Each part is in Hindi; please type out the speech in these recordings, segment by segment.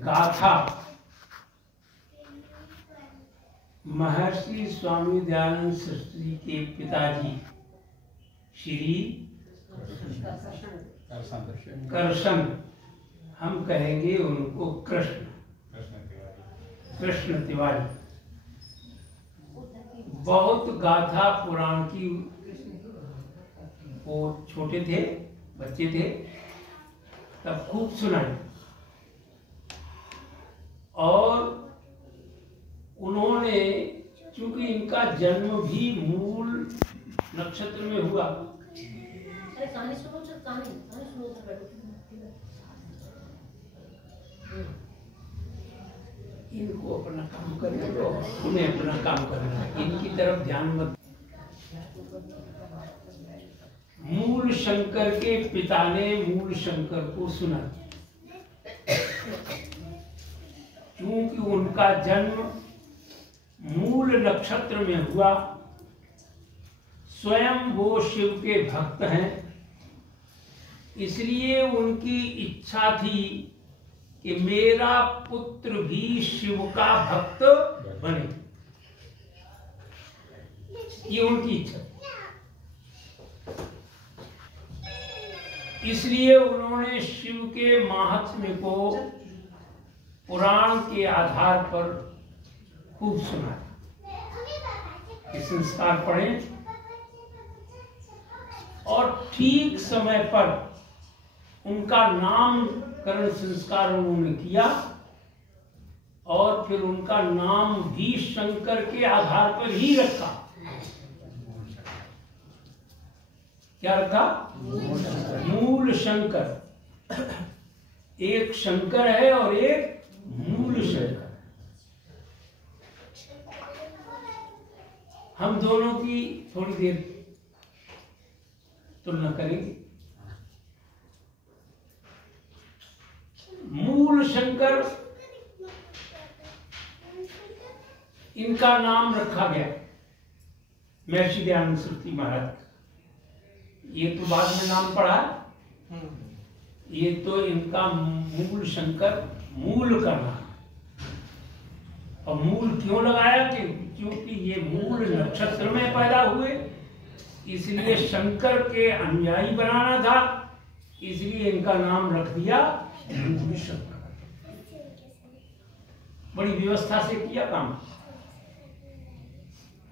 गाथा महर्षि स्वामी दयानंद सरस्वती के पिताजी श्री करशन, हम कहेंगे उनको कृष्ण तिवारी। बहुत गाथा पुराण की, वो छोटे थे, बच्चे थे तब खूब सुनाई। और उन्होंने, चूंकि इनका जन्म भी मूल नक्षत्र में हुआ, इनको अपना काम करने दो, उन्हें अपना काम करना है, इनकी तरफ ध्यान मत। मूल शंकर के पिता ने मूल शंकर को सुना, क्योंकि उनका जन्म मूल नक्षत्र में हुआ, स्वयं वो शिव के भक्त हैं, इसलिए उनकी इच्छा थी कि मेरा पुत्र भी शिव का भक्त बने। ये उनकी इच्छा, इसलिए उन्होंने शिव के महात्म्य को पुराण के आधार पर खूब सुना। ये संस्कार पढ़े और ठीक समय पर उनका नामकरण संस्कार उन्होंने किया, और फिर उनका नाम भी शंकर के आधार पर ही रखा। क्या रखा? मूल शंकर। एक शंकर है और एक मूल शंकर। हम दोनों की थोड़ी देर तुलना करेंगे। मूल शंकर, इनका नाम रखा गया महर्षि दयानंद सरस्वती महाराज। ये तो बाद में नाम पड़ा, ये तो इनका मूल शंकर, मूल का नाम। और मूल क्यों लगाया? क्योंकि ये मूल नक्षत्र में पैदा हुए, इसलिए शंकर के अनुयायी बनाना था, इसलिए इनका नाम रख दिया मूल शंकर। बड़ी व्यवस्था से किया काम,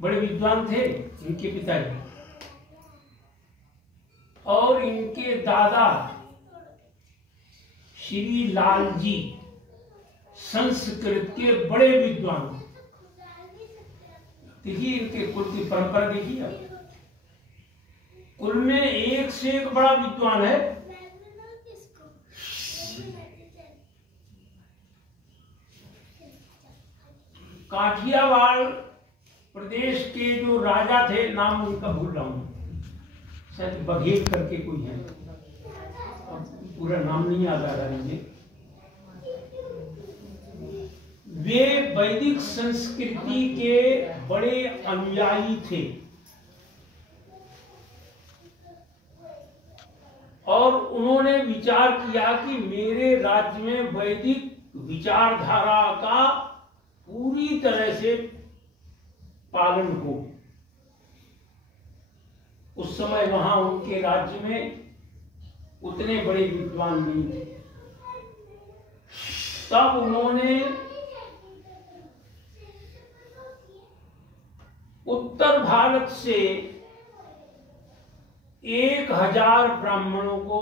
बड़े विद्वान थे इनके पिताजी। और इनके दादा श्री लाल जी संस्कृत के बड़े विद्वान। देखिए इनके कुल की परंपरा देखिए, कुल में एक से एक बड़ा विद्वान है। काठियावाड़ प्रदेश के जो राजा थे, नाम उनका भूल रहा हूं, शायद बघेल करके कोई है, पूरा नाम नहीं याद आ रहा मुझे। वे वैदिक संस्कृति के बड़े अनुयायी थे और उन्होंने विचार किया कि मेरे राज्य में वैदिक विचारधारा का पूरी तरह से पालन हो। उस समय वहां उनके राज्य में उतने बड़े विद्वान नहीं थे। तब उन्होंने उत्तर भारत से 1000 ब्राह्मणों को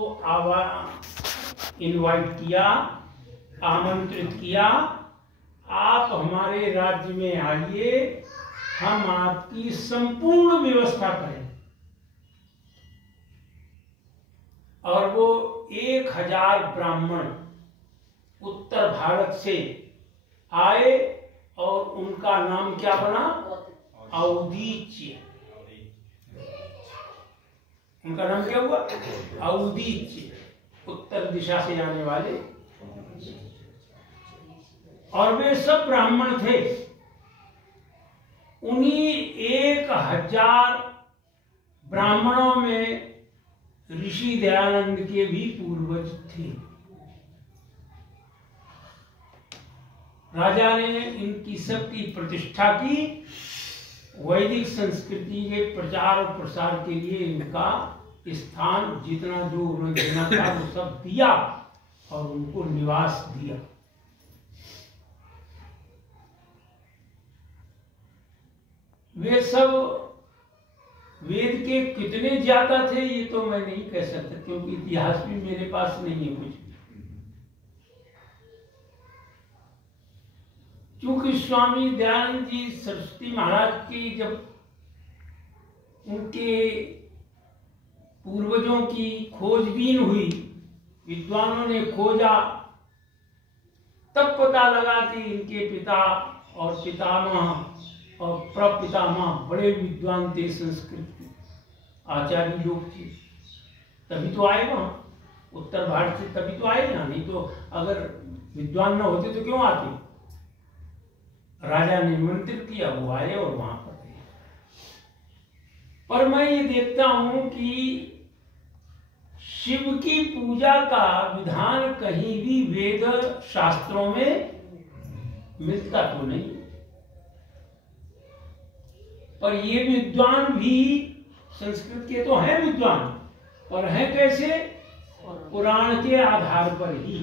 इनवाइट किया, आमंत्रित किया, आप हमारे राज्य में आइए, हम आपकी संपूर्ण व्यवस्था करें। और वो 1000 ब्राह्मण उत्तर भारत से आए और उनका नाम क्या बना? औदीच्य। उनका नाम क्या हुआ? औदीच्य, उत्तर दिशा से आने वाले। और वे सब ब्राह्मण थे। उन्हीं 1000 ब्राह्मणों में ऋषि दयानंद के भी पूर्वज थे। राजा ने इनकी सबकी प्रतिष्ठा की, वैदिक संस्कृति के प्रचार और प्रसार के लिए इनका स्थान जितना जो उन्हें देना था वो सब दिया और उनको निवास दिया। वे सब वेद के कितने ज्यादा थे ये तो मैं नहीं कह सकता, क्योंकि इतिहास भी मेरे पास नहीं है कुछ। क्योंकि स्वामी दयानंद जी सरस्वती महाराज की जब उनके पूर्वजों की खोजबीन हुई, विद्वानों ने खोजा, तब पता लगा कि इनके पिता और पितामह और प्रपितामह बड़े विद्वान थे, संस्कृत के आचार्य लोग थे। तभी तो आए वहां उत्तर भारत से, तभी तो आए ना, नहीं तो अगर विद्वान न होते तो क्यों आते। राजा ने निमंत्रित किया, वो आए और वहां पर थे। पर मैं ये देखता हूं कि शिव की पूजा का विधान कहीं भी वेद शास्त्रों में मिलता तो नहीं, पर ये विद्वान भी संस्कृत के तो हैं विद्वान, पर हैं कैसे? पुराण के आधार पर ही,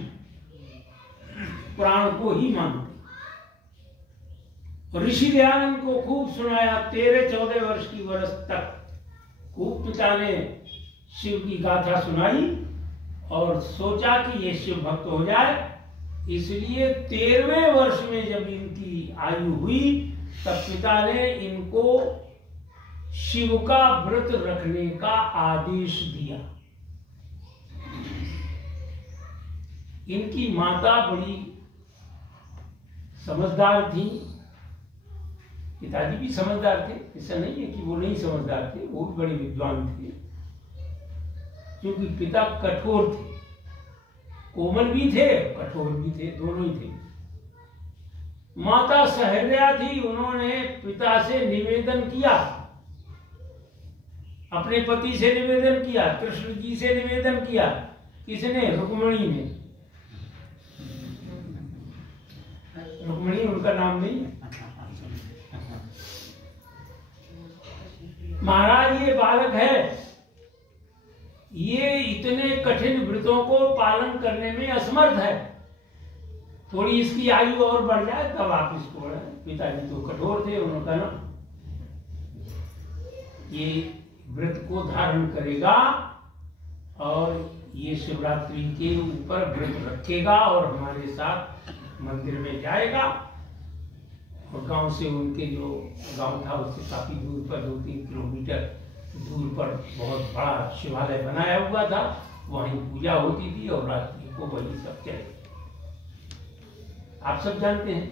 पुराण को ही मानते। ऋषि दयानंद को खूब सुनाया, 13-14 वर्ष की वर्ष तक खूब पिता ने शिव की गाथा सुनाई और सोचा कि ये शिव भक्त हो जाए। इसलिए 13वें वर्ष में जब इनकी आयु हुई तब पिता ने इनको शिव का व्रत रखने का आदेश दिया। इनकी माता बड़ी समझदार थी, पिताजी भी समझदार थे, ऐसा नहीं है कि वो नहीं समझदार थे, वो भी बड़े विद्वान थे। क्योंकि पिता कठोर थे, कोमल भी थे कठोर भी थे, दोनों ही थे। माता सहल्या थी, उन्होंने पिता से निवेदन किया, अपने पति से निवेदन किया, कृष्ण जी से निवेदन किया। किसने? रुक्मिणी ने। रुक्मिणी उनका नाम नहीं है। महाराज ये बालक है, ये इतने कठिन व्रतों को पालन करने में असमर्थ है, थोड़ी इसकी आयु और बढ़ जाए तब आप इसको बढ़ाएं। पिताजी तो कठोर थे, उन्होंने कहा ना ये व्रत को धारण करेगा और ये शिवरात्रि के ऊपर व्रत रखेगा और हमारे साथ मंदिर में जाएगा। और गांव से उनके जो गांव था उससे काफी दूर पर 2-3 किलोमीटर दूर पर बहुत बड़ा शिवालय बनाया हुआ था, वहीं पूजा होती थी और रात्रि को वही सब चले। आप सब जानते हैं,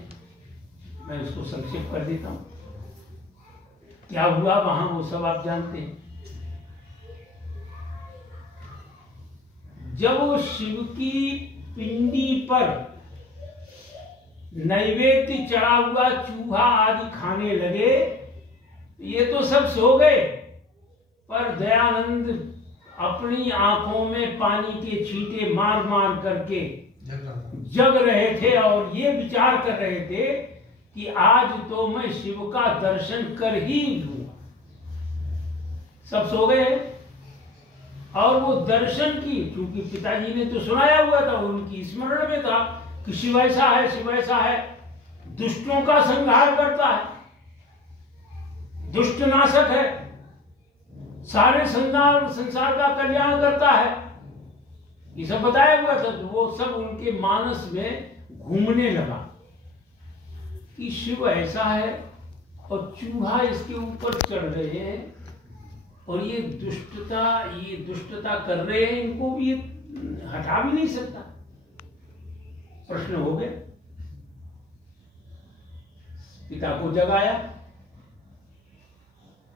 मैं उसको संक्षेप कर देता हूं। क्या हुआ वहां वो सब आप जानते हैं। जब वो शिव की पिंडी पर नैवेद्य चढ़ा हुआ चूहा आदि खाने लगे, ये तो सब सो गए, पर दयानंद अपनी आंखों में पानी के छींटे मार मार करके जग रहे थे और ये विचार कर रहे थे कि आज तो मैं शिव का दर्शन कर ही लूंगा। सब सो गए और वो दर्शन की, क्योंकि पिताजी ने तो सुनाया हुआ था, उनकी स्मरण में था कि शिव ऐसा है, शिव ऐसा है, दुष्टों का संहार करता है, दुष्ट नाशक है, सारे संसार का कल्याण करता है, ये सब बताया हुआ था। तो वो सब उनके मानस में घूमने लगा कि शिव ऐसा है और चूहा इसके ऊपर चढ़ रहे हैं और ये दुष्टता कर रहे हैं, इनको भी हटा भी नहीं सकता। प्रश्न हो गए। पिता को जगाया,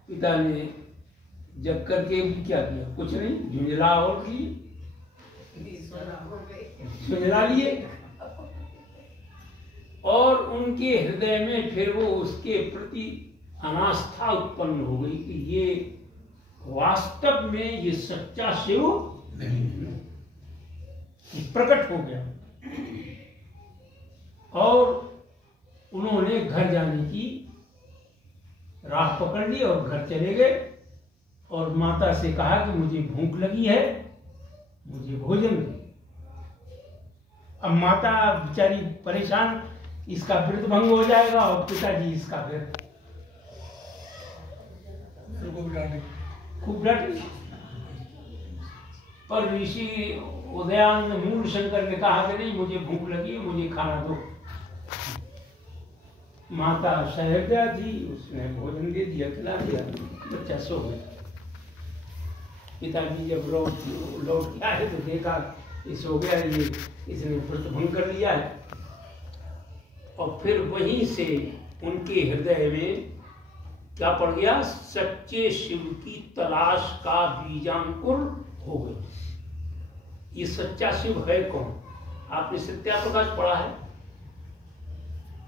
पिता ने जग करके क्या किया? कुछ नहीं, झुंझला और झुंझला लिए और उनके हृदय में फिर वो उसके प्रति अनास्था उत्पन्न हो गई कि ये वास्तव में ये सच्चा शिव नहीं, प्रकट हो गया। और उन्होंने घर जाने की राह पकड़ ली और घर चले गए और माता से कहा कि मुझे भूख लगी है, मुझे भोजन दे। अब माता बेचारी परेशान, इसका व्रत भंग हो जाएगा और पिताजी इसका फिर खूब डांटे। पर ऋषि उदयान मूल शंकर ने कहा कि नहीं, मुझे भूख लगी है, मुझे खाना दो। माता सहृदया थी, उसने भोजन दे दिया, खिला दिया, बच्चा सो गया। पिताजी जब लौट के आए तो देखा ये सो गया, ये इसने व्रत भंग कर लिया है। और फिर वहीं से उनके हृदय में क्या पड़ गया, सच्चे शिव की तलाश का बीजांकुर हो गई। ये सच्चा शिव है कौन? आपने सत्या प्रकाश पढ़ा है,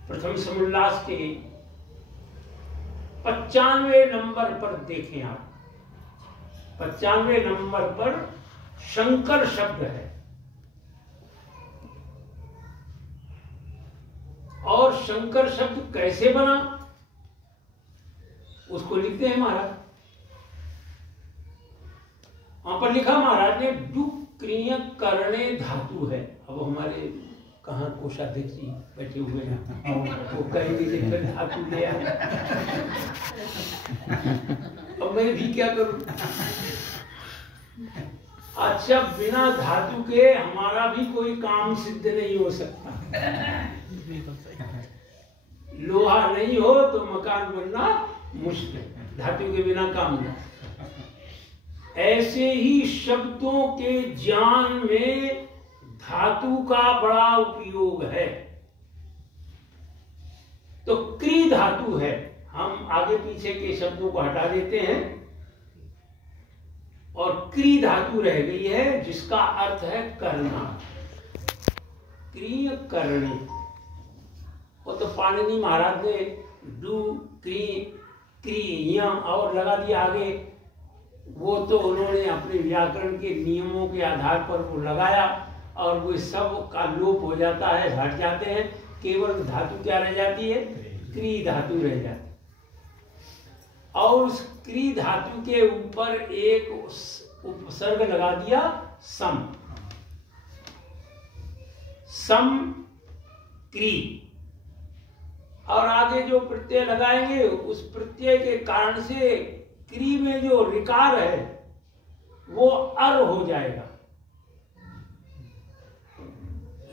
प्रथम समुल्लास के 95 नंबर पर देखें आप, 95 नंबर पर शंकर शब्द है। और शंकर शब्द कैसे बना उसको लिखते हैं महाराज। वहां पर लिखा महाराज ने डुक्रिय करणे धातु है। अब हमारे कहाँ कोषाध्यक्ष जी बैठे हुए हैं, वो कहेंगे कि फिर धातु ले आए। अब मैं भी क्या करूं? अच्छा, बिना धातु के हमारा भी कोई काम सिद्ध नहीं हो सकता। लोहा नहीं हो तो मकान बनना मुश्किल, धातु के बिना काम नहीं। ऐसे ही शब्दों के ज्ञान में धातु का बड़ा उपयोग है। तो क्री धातु है, हम आगे पीछे के शब्दों को हटा देते हैं और क्री धातु रह गई है, जिसका अर्थ है करना, क्रिय करने। वो तो पाणिनि महाराज ने डू क्री क्रिया और लगा दिया आगे, वो तो उन्होंने अपने व्याकरण के नियमों के आधार पर वो लगाया और वो सब का लोप हो जाता है, हट जाते हैं। केवल धातु क्या रह जाती है? क्री धातु रह जाती है। और उस क्री धातु के ऊपर एक उपसर्ग लगा दिया सम, सम क्री। और आगे जो प्रत्यय लगाएंगे उस प्रत्यय के कारण से क्री में जो ऋकार है वो अर हो जाएगा।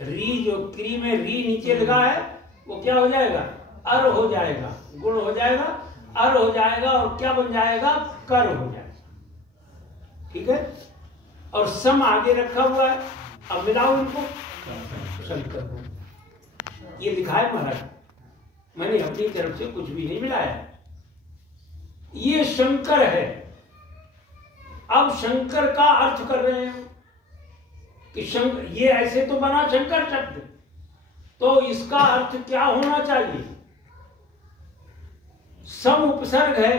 री, जो क्री में री नीचे लगा है वो क्या हो जाएगा? अर हो जाएगा, गुण हो जाएगा, अर हो जाएगा और क्या बन जाएगा? कर हो जाएगा। ठीक है। और सम आगे रखा हुआ है, अब मिलाओ इनको, शंकर को। ये लिखा है महाराज, मैंने अपनी तरफ से कुछ भी नहीं मिलाया। ये शंकर है। अब शंकर का अर्थ कर रहे हैं कि शंकर, ये ऐसे तो बना शंकर शब्द, तो इसका अर्थ क्या होना चाहिए? सम उपसर्ग है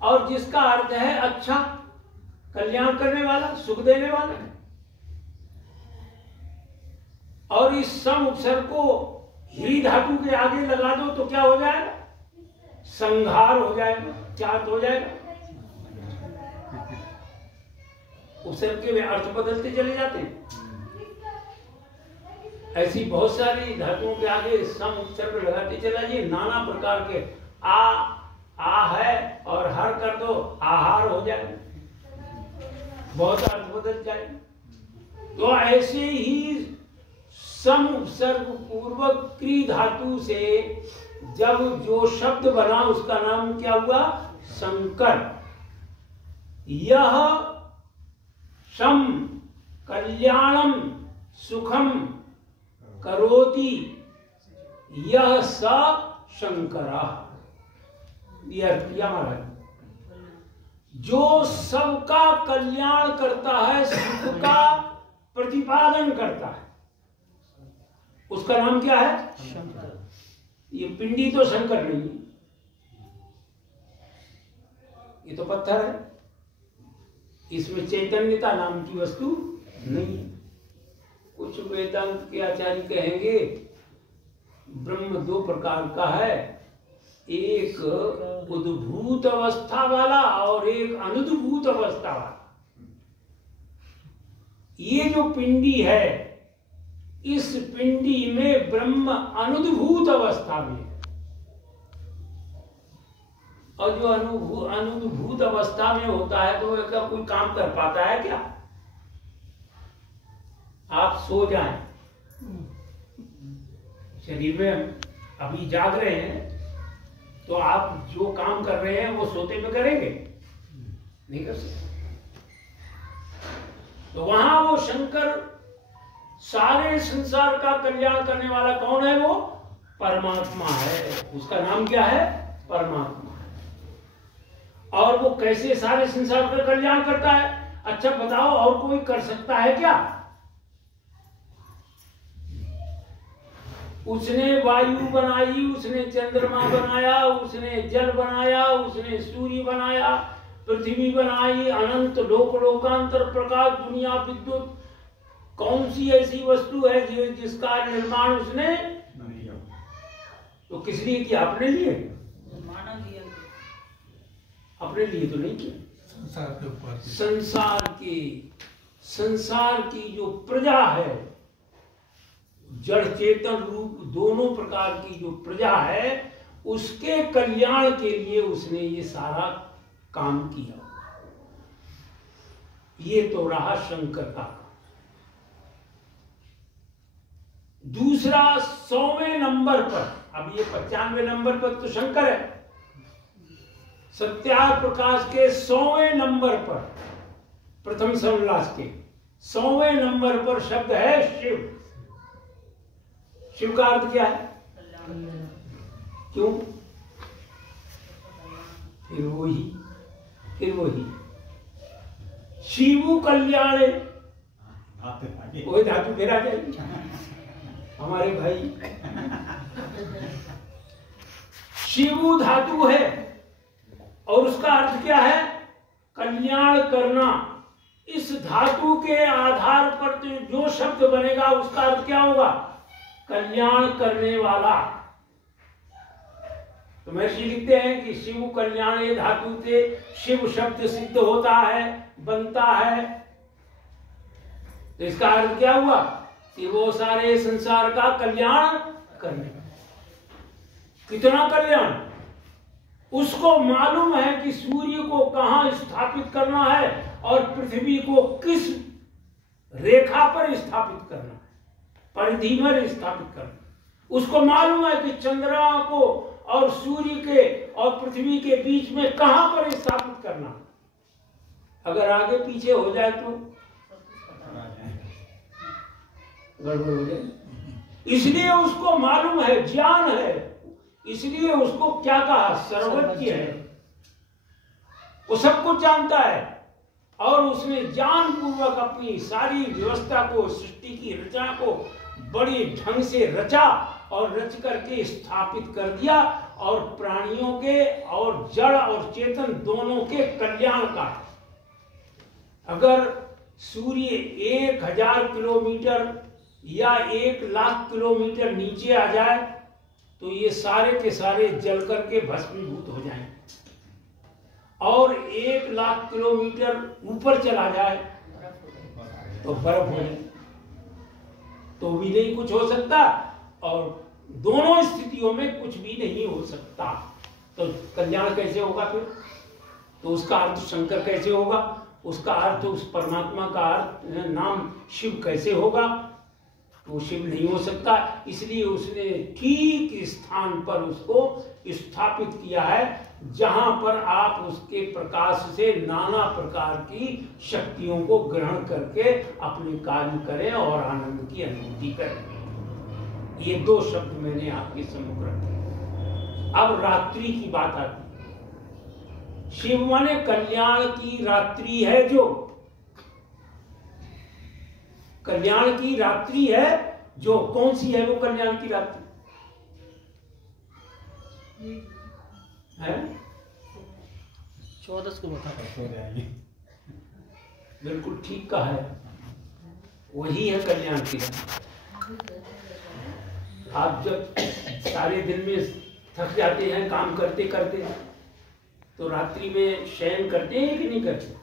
और जिसका अर्थ है अच्छा, कल्याण करने वाला, सुख देने वाला। और इस सम उपसर्ग को ही धातु के आगे लगा दो तो क्या हो जाएगा? संहार हो जाएगा, क्या हो जाएगा? उपसर्ग के अर्थ बदलते चले जाते हैं। ऐसी बहुत सारी धातुओं के आगे सम उपसर्ग लगाते चला जाइए, नाना प्रकार के। आ है और हर कर दो, आहार हो जाएगा, बहुत अर्थ बदल जाएगा। तो ऐसे ही सम उपसर्ग पूर्वक क्री धातु से जब जो शब्द बना उसका नाम क्या हुआ? शंकर। यह शम कल्याणम सुखम करोति, यह स शंकरा। महाराज, जो सबका कल्याण करता है, सुख का प्रतिपादन करता है, उसका नाम क्या है? शंकर। ये पिंडी तो शंकर नहीं है, ये तो पत्थर है, इसमें चैतन्यता नाम की वस्तु नहीं है। कुछ वेदांत के आचार्य कहेंगे ब्रह्म दो प्रकार का है, एक उद्भूत अवस्था वाला और एक अनुद्भूत अवस्था वाला। ये जो पिंडी है, इस पिंडी में ब्रह्म अनुद्भूत अवस्था में, और जो अनुद्भूत अवस्था में होता है तो क्या कोई काम कर पाता है क्या? आप सो जाएं, शरीर में अभी जाग रहे हैं, तो आप जो काम कर रहे हैं वो सोते में करेंगे? नहीं कर सकते। तो वहां वो शंकर सारे संसार का कल्याण करने वाला कौन है? वो परमात्मा है। उसका नाम क्या है? परमात्मा है। और वो कैसे सारे संसार का कल्याण करता है? अच्छा बताओ, और कोई कर सकता है क्या? उसने वायु बनाई, उसने चंद्रमा बनाया, उसने जल बनाया, उसने सूर्य बनाया, पृथ्वी बनाई, अनंत लोक लोकांतर प्रकाश दुनिया विद्युत। कौन सी ऐसी वस्तु है जिसका निर्माण उसने नहीं किया? तो किस लिए किया? अपने लिए? अपने लिए तो नहीं किया। संसार के ऊपर संसार की जो प्रजा है, जड़ चेतन रूप दोनों प्रकार की जो प्रजा है, उसके कल्याण के लिए उसने ये सारा काम किया। ये तो रहा शंकर का। दूसरा 100वें नंबर पर, अब ये 95 नंबर पर तो शंकर है, सत्यार प्रकाश के 100वें नंबर पर, प्रथम समोल्लास के 100वें नंबर पर शब्द है शिव। शिव का अर्थ क्या है? क्यों? फिर वही शिवु कल्याण, वही धातु फेरा जाएगी हमारे भाई। शिवु धातु है और उसका अर्थ क्या है? कल्याण करना। इस धातु के आधार पर जो शब्द बनेगा उसका अर्थ क्या होगा? कल्याण करने वाला। तो महर्षि लिखते हैं कि शिव कल्याण धातु से शिव शब्द सिद्ध होता है, बनता है। तो इसका अर्थ क्या हुआ? कि वो सारे संसार का कल्याण करने। कितना कल्याण? उसको मालूम है कि सूर्य को कहां स्थापित करना है और पृथ्वी को किस रेखा पर स्थापित करना है, परिधि में स्थापित करना। उसको मालूम है कि चंद्रमा को और सूर्य के और पृथ्वी के बीच में कहां पर स्थापित करना। अगर आगे पीछे हो जाए तो गड़बड़ हो जाए। इसलिए उसको मालूम है, ज्ञान है, इसलिए उसको क्या कहा? सर्वज्ञ है। वो सब कुछ जानता है और उसने ज्ञान पूर्वक अपनी सारी व्यवस्था को, सृष्टि की रचना को बड़ी ढंग से रचा और रच करके स्थापित कर दिया, और प्राणियों के और जड़ और चेतन दोनों के कल्याण का। अगर सूर्य 1000 किलोमीटर या 1,00,000 किलोमीटर नीचे आ जाए तो ये सारे के सारे जल करके भस्मीभूत हो जाएंगे, और 1,00,000 किलोमीटर ऊपर चला जाए तो बर्फ हो जाए, तो भी नहीं कुछ हो सकता, और दोनों स्थितियों में कुछ भी नहीं हो सकता। तो कल्याण कैसे होगा फिर? तो उसका अर्थ शंकर कैसे होगा? उसका अर्थ उस परमात्मा का अर्थ नाम शिव कैसे होगा? तो शिव नहीं हो सकता। इसलिए उसने ठीक स्थान पर उसको स्थापित किया है जहां पर आप उसके प्रकाश से नाना प्रकार की शक्तियों को ग्रहण करके अपने कार्य करें और आनंद की अनुभूति करें। ये दो शब्द मैंने आपके सम्मुख रखे। अब रात्रि की बात आती है। शिव माने कल्याण की रात्रि है, जो कल्याण की रात्रि है, जो कौन सी है वो कल्याण की रात्रि है? 14 को बता जाएगी। बिल्कुल ठीक कहा है, वही है कल्याण की रात्रि। आप जब सारे दिन में थक जाते हैं काम करते करते, तो रात्रि में शयन करते हैं कि नहीं करते?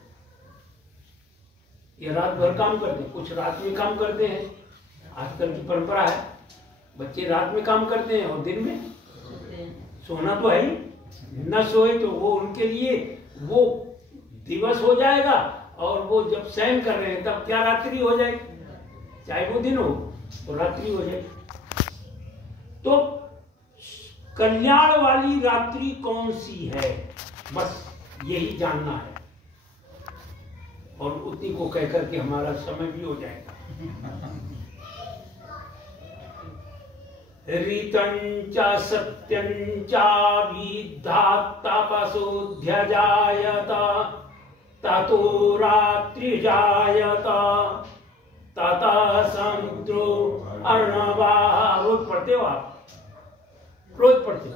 ये रात भर काम करते हैं, कुछ रात में काम करते हैं। आजकल की परंपरा है, बच्चे रात में काम करते हैं और दिन में सोना तो है ही। न सोए तो वो उनके लिए वो दिवस हो जाएगा, और वो जब शयन कर रहे हैं तब क्या रात्रि हो जाएगी, चाहे वो दिन हो तो रात्रि हो जाएगी। तो कल्याण वाली रात्रि कौन सी है, बस यही जानना है, और उतनी को कहकर के हमारा समय भी हो जाएगा। ऋतं च सत्यं च विद्धात् तपसोऽध्यजायत ततो रात्रिजायत ततः समुद्रो अर्णवः। रोज पढ़ते हो आप? रोज पढ़ते हो?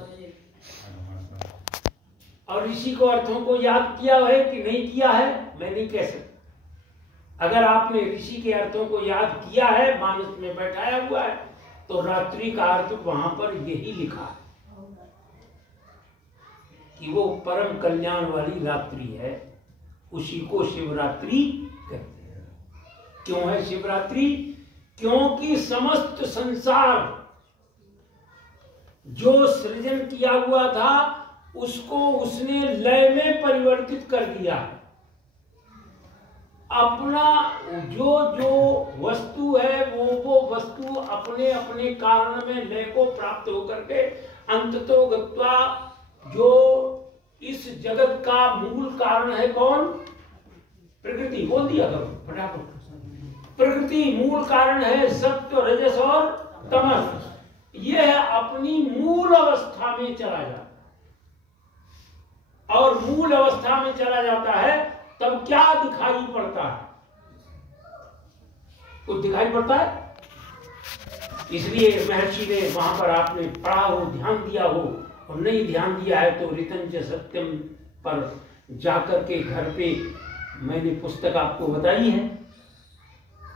और ऋषि को अर्थों को याद किया है कि नहीं किया है, मैं नहीं कह सकता। अगर आपने ऋषि के अर्थों को याद किया है, मानस में बैठाया हुआ है, तो रात्रि का अर्थ वहां पर यही लिखा है कि वो परम कल्याण वाली रात्रि है, उसी को शिवरात्रि कहते हैं। क्यों है शिवरात्रि? क्योंकि समस्त संसार जो सृजन किया हुआ था उसको उसने लय में परिवर्तित कर दिया है। अपना जो जो वस्तु है वो वस्तु अपने अपने कारण में लय को प्राप्त होकर के अंततो गत्वा जो इस जगत का मूल कारण है कौन? प्रकृति। बोल दिया करो फटाफट। प्रकृति मूल कारण है, सत्व रजस और तमस। यह अपनी मूल अवस्था में चला जाता है, और मूल अवस्था में चला जाता है तब क्या दिखाई पड़ता है? कुछ दिखाई पड़ता है। इसलिए महर्षि ने वहां पर आपने पढ़ा हो, ध्यान दिया हो, और नहीं ध्यान दिया है तो ऋतं च सत्यम पर जाकर के घर पे मैंने पुस्तक आपको बताई है।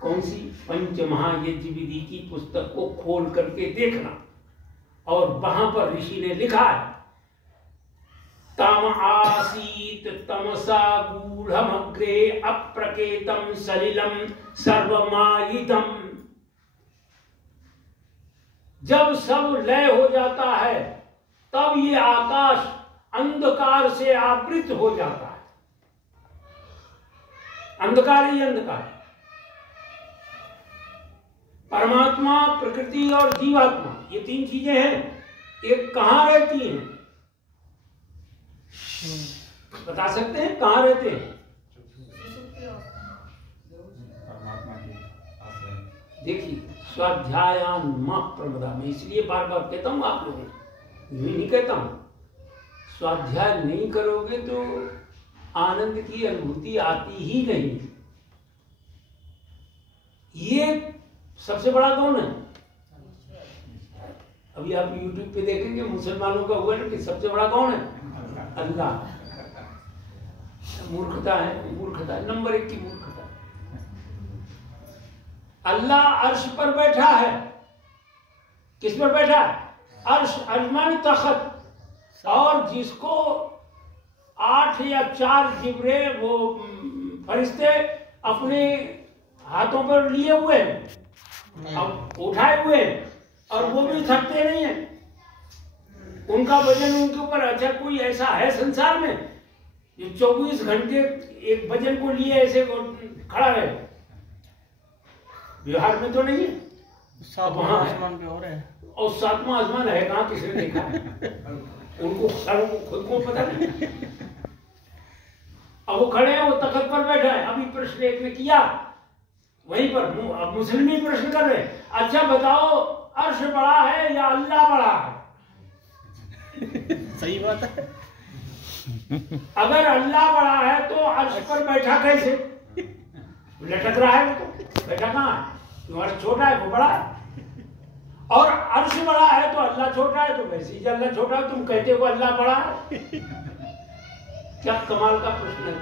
कौन सी? पंच महायज्ञ विधि की पुस्तक को खोल करके देखना, और वहां पर ऋषि ने लिखा है तम आसीत तमसा गूढ़मग्रे अप्रकेतम सलिलम सर्वमायितम। जब सब लय हो जाता है तब ये आकाश अंधकार से आवृत हो जाता है। अंधकार ही अंधकार। परमात्मा, प्रकृति और जीवात्मा, ये तीन चीजें हैं। एक कहां रहती हैं? बता सकते हैं कहां रहते हैं? देखिए, स्वाध्यायान मां प्रमदा में, इसलिए बार बार कहता हूं आप लोगों को, नहीं कहता हूं। स्वाध्याय नहीं करोगे तो आनंद की अनुभूति आती ही नहीं। ये सबसे बड़ा कौन है? अभी आप YouTube पे देखेंगे मुसलमानों का हुआ ना कि सबसे बड़ा कौन है? अल्लाह। मूर्खता है, मूर्खता है, नंबर 1 की मूर्खता। अल्लाह अर्श पर बैठा है। किस पर बैठा है? अर्श, अर्श तख्त। और जिसको 8 या 4 जिब्रे वो फरिश्ते अपने हाथों पर लिए हुए हैं, अब उठाए हुए हैं, और वो भी थकते नहीं है। उनका वजन उनके ऊपर। अच्छा, कोई ऐसा है संसार में जो 24 घंटे एक वजन को लिए ऐसे खड़ा रहे? व्यवहार में तो नहीं है। सातवां आसमान पे हो रहे हैं, और 7वां आसमान है कहाँ? किसने देखा है? उनको खुद को पता नहीं। अब वो खड़े हैं, वो तख्त पर बैठा है। अभी प्रश्न एक ने किया वहीं पर, अब मुस्लिम ही प्रश्न कर रहे हैं, अच्छा बताओ अर्श बड़ा है या अल्लाह बड़ा है? सही बात है। अगर अल्लाह बड़ा है तो अर्श पर बैठा कैसे? लटक रहा है वो, तो बैठा कहाँ है? तो अर्श छोटा है, वो बड़ा है। और अर्श बड़ा है तो अल्लाह छोटा है, तो वैसे ही अल्लाह छोटा है, तुम कहते हो अल्लाह बड़ा है। क्या कमाल का प्रश्न है,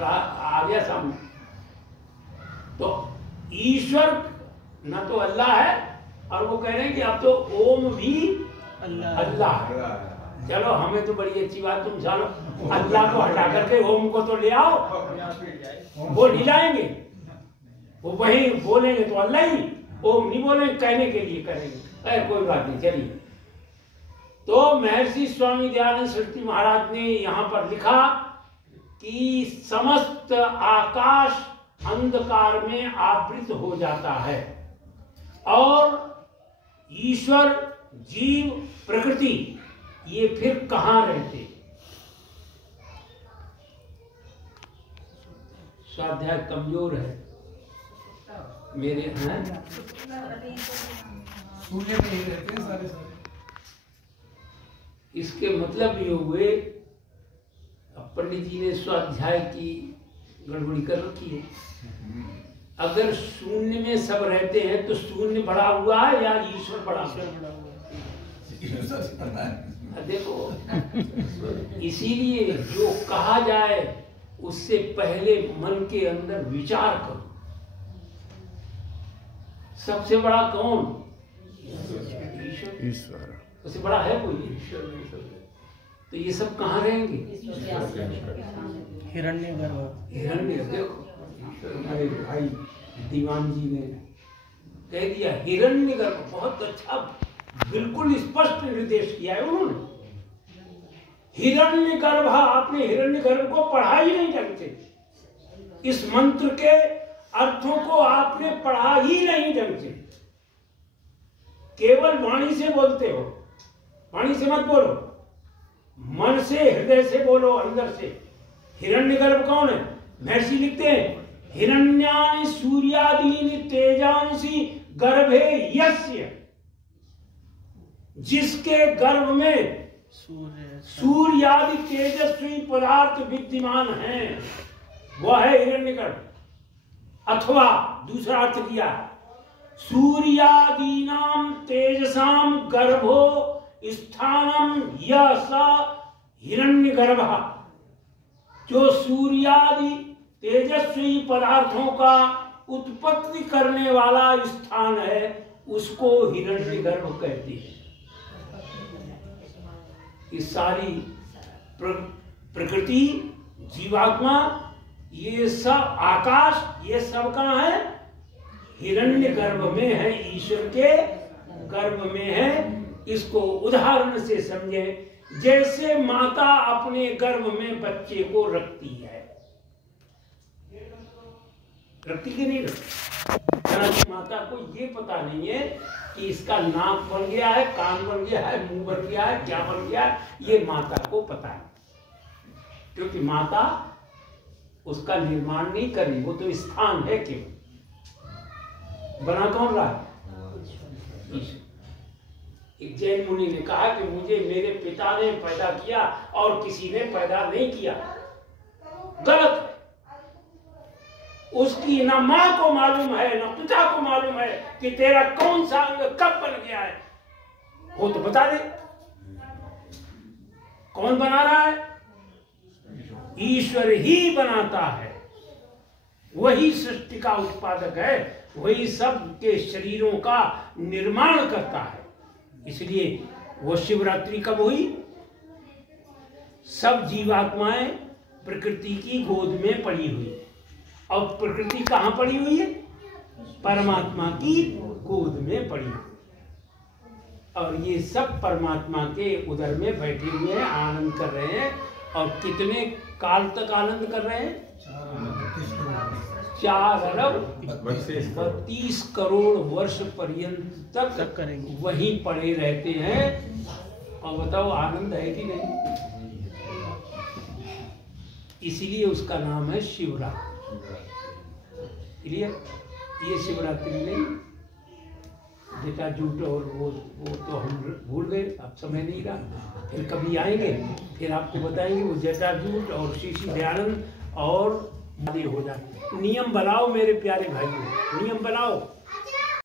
आ गया सामने। तो ईश्वर न तो अल्लाह है और वो कह रहे हैं कि अब तो ओम भी अल्लाह अल्लाह है। चलो हमें तो बड़ी अच्छी बात, तुम जानो अल्लाह को हटा करके ओम को तो ले आओ, वो नहीं लाएंगे, वो वही बोलेंगे तो अल्लाह ही, ओम नहीं बोलेंगे, कहने के लिए करेंगे। कोई बात नहीं, चलिए। तो महर्षि स्वामी दयानंद सरस्वती महाराज ने यहाँ पर लिखा कि समस्त आकाश अंधकार में आवृत हो जाता है और ईश्वर, जीव, प्रकृति ये फिर कहाँ रहते? स्वाध्याय कमजोर है मेरे, हैं शून्य में ही रहते हैं सारे। इसके मतलब ये हुए, अब पंडित जी ने स्वाध्याय की गड़बड़ी कर रखी है। अगर शून्य में सब रहते हैं तो शून्य बड़ा हुआ है या ईश्वर बड़ा हुआ? देखो, इसीलिए जो कहा जाए उससे पहले मन के अंदर विचार करो। सबसे बड़ा कौन? ईश्वर। सबसे बड़ा है कोई? ईश्वर। तो ये सब कहाँ रहेंगे? हिरण्यगर्भ। हिरण्य, देखो हमारे भाई दीवान जी ने कह दिया हिरण्यगर्भ, बहुत अच्छा, बिल्कुल स्पष्ट निर्देश किया है उन्होंने। हिरण्यगर्भ, आपने हिरण्यगर्भ को पढ़ा ही नहीं ढंग से, इस मंत्र के अर्थों को आपने पढ़ा ही नहीं ढंग से, केवल वाणी से बोलते हो। वाणी से मत बोलो, मन से, हृदय से बोलो, अंदर से। हिरण्यगर्भ कौन है? महर्षि लिखते हैं हिरण्यानि सूर्यादीनि तेजांसी गर्भे यस्य, जिसके गर्भ में सूर्यादि तेजस्वी पदार्थ विद्यमान हैं, वह है हिरण्यगर्भ। अथवा दूसरा अर्थ किया, सूर्यादीनाम तेजसाम गर्भो स्थानम यह स हिरण्यगर्भः, जो सूर्यादि तेजस्वी पदार्थों का उत्पत्ति करने वाला स्थान है उसको हिरण्यगर्भ कहते हैं। ये सारी प्रकृति, जीवात्मा, ये सब आकाश, ये सब कहाँ है? हिरण्यगर्भ में है, ईश्वर के गर्भ में है। इसको उदाहरण से समझे, जैसे माता अपने गर्भ में बच्चे को रखती है, रखती कि नहीं रखती? माता को ये पता नहीं है कि इसका नाक बन गया है, कान बन गया है, मुंह बन गया है, क्या बन गया है, ये माता को पता है, क्योंकि माता उसका निर्माण नहीं कर रही, वो तो स्थान है। केवल बना कौन रहा है? एक जैन मुनि ने कहा कि मुझे मेरे पिता ने पैदा किया और किसी ने पैदा नहीं किया। गलत है। उसकी ना माँ को मालूम है ना पिता को मालूम है कि तेरा कौन सा अंग कब बन गया है, वो तो बता दे। कौन बना रहा है? ईश्वर ही बनाता है, वही सृष्टि का उत्पादक है, वही सब के शरीरों का निर्माण करता है। इसलिए वो शिवरात्रि कब हुई? सब जीवात्माएं प्रकृति की गोद में पड़ी हुई है, और प्रकृति कहाँ पड़ी हुई है? परमात्मा की गोद में पड़ी हुई, और ये सब परमात्मा के उदर में बैठे हुए हैं, आनंद कर रहे हैं। और कितने काल तक आनंद कर रहे हैं? 4 अरब 32 करोड़ वर्ष पर्यंत तक करेंगे, वहीं पड़े रहते हैं। और बताओ आनंद है कि नहीं? इसीलिए उसका नाम है शिवरात्रि। क्लियर? ये शिवरात्रि नहीं, बेटा झूठ और वो तो हम भूल गए, अब समय नहीं रहा। फिर कभी आएंगे, फिर आपको बताएंगे वो जटाजूट और शीशी दयानंद और हो जाए। नियम बनाओ मेरे प्यारे भाइयों, नियम बनाओ।